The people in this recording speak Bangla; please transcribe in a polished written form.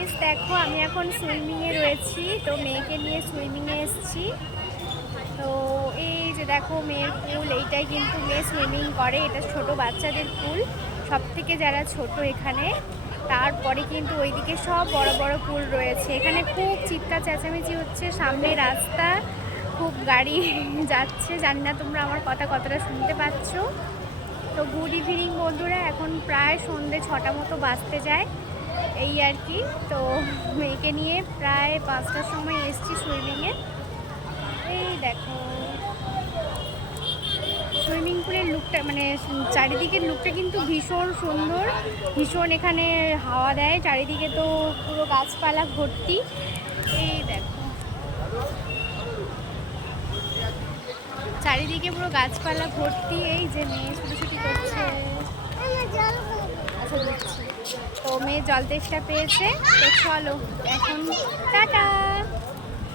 গাইস দেখো আমি এখন সুইমিংয়ে রয়েছি, তো মেয়েকে নিয়ে সুইমিংয়ে এসেছি। তো এই যে দেখো মেয়ের পুল, এইটাই কিন্তু মেয়ে সুইমিং করে, এটা ছোট বাচ্চাদের পুল, সব থেকে যারা ছোট এখানে। তারপরে কিন্তু ওইদিকে সব বড় বড় পুল রয়েছে। এখানে খুব চিৎকার চেঁচামেচি হচ্ছে, সামনে রাস্তা, খুব গাড়ি যাচ্ছে, জানি না তোমরা আমার কথা কতটা শুনতে পাচ্ছ। তো গুড ইভিনিং বন্ধুরা, এখন প্রায় সন্ধ্যে 6টা মতো বাজতে যায় এই আর কি। তো মেয়েকে নিয়ে প্রায় 5টার সময় এসছি সুইমিংয়ে। এই দেখো সুইমিং পুলের লুকটা, মানে চারিদিকের লুকটা কিন্তু ভীষণ সুন্দর, ভীষণ এখানে হাওয়া দেয়, চারিদিকে তো পুরো গাছপালা ভর্তি। এই দেখো চারিদিকে পুরো গাছপালা ভর্তি। এই যে মেয়ে ছুটোছুটি করছে। আচ্ছা দিচ্ছি। তো মেয়ে জল তেষ্টা পেয়েছে, তো চলো এখন টাটা।